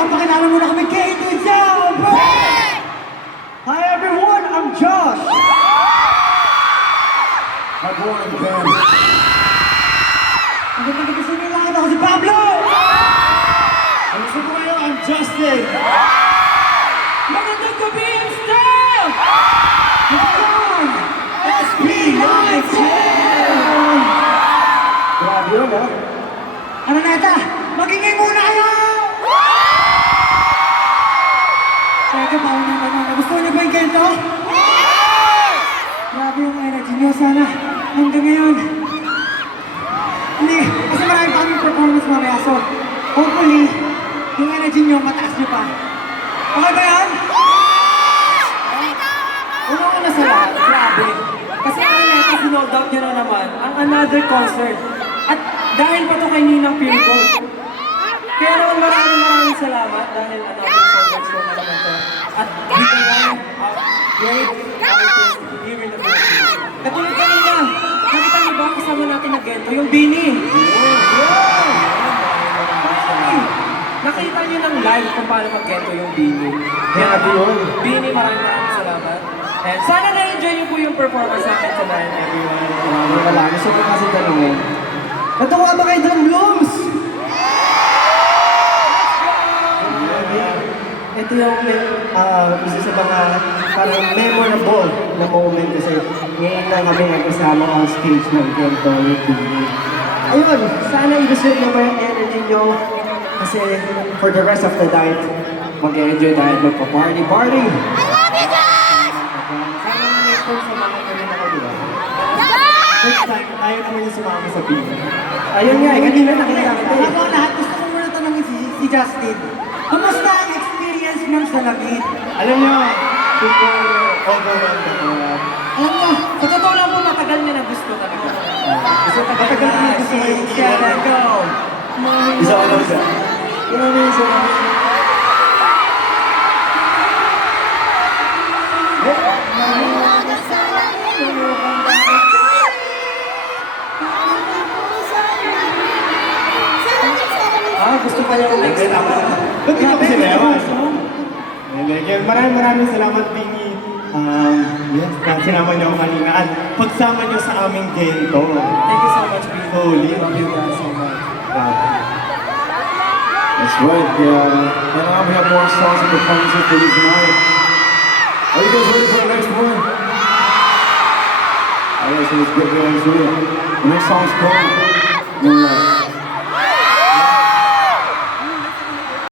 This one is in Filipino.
magpapakilala muna kami kay Job! Hi everyone, I'm Josh! Hi boy, I'm Ken. Ang ganda kasi nila ako si Pablo! Ang gusto ko ngayon, I'm Justin. Magandang gabi, I'm Steph! Yun! SB19! Grabe yun, ha? Ano na ito? Magingay muna kayo! Teka, pauna naman. Gusto niyo ba yung kento? Grabe yung energy niyo. Sana hanggang ngayon. Hindi, kasi marami pa kaming performance mamaya. So, hopefully, yung energy niyo mataas niyo pa. Okay ba yan? Una sa lahat, grabe. Kasi Araneta, sinold out niya na naman ang another concert. At dahil pa to kay Ninang Pirgo. Pero maraming salamat dahil another concert show na naman to. At bigyan great artist here in the Philippines. Katulad kanina, nakita niyo ba kasama natin na Gento, yung Bini? Nakita niyo ng live kung paano mag-Gento yung Bini. Grabe yun. Bini, maraming salamat. And sana na-enjoy niyo po yung performance natin tonight, everyone. Wala, gusto ko kasi tanongin. Natuwa ba kayo doon, Blooms? Ito yung isa sa mga parang memorable na moment kasi ngayon lang kami nagkasama on stage ng Gento with Bini. Ayun, sana i-reserve nyo ba yung energy nyo kasi for the rest of the night, mag-enjoy tayo at magpa-party. I love you guys! Sana nga next time sumama kami na ako, di ba? Yes! Next time, tayo naman yung sumama sa Bini. Ayun nga, kanina nakita kita eh. Bago ang lahat, gusto ko muna tanongin si Justin. Kamusta ang experience ng Salamit? Alam nyo, super overwhelmed ako. Alam mo, Sa totoo lang po, matagal niya na gusto talaga. Gusto matagal na gusto ko yung siya. Go! Isa ko lang siya. Yun ang isa lang. Gusto pa yung next Then ako, ba't di ko sila yun? Maraming salamat, Bini. Yes, dahil sinama niyo ako kanina at pagsama niyo sa aming Gento. Thank you so much, Bini. Holy. Love you guys so much. That's right, yeah. And now we have more songs and performances for you tonight. Are you guys ready for the next one? Alright, so let's get right into it. The next song's called Moonlight.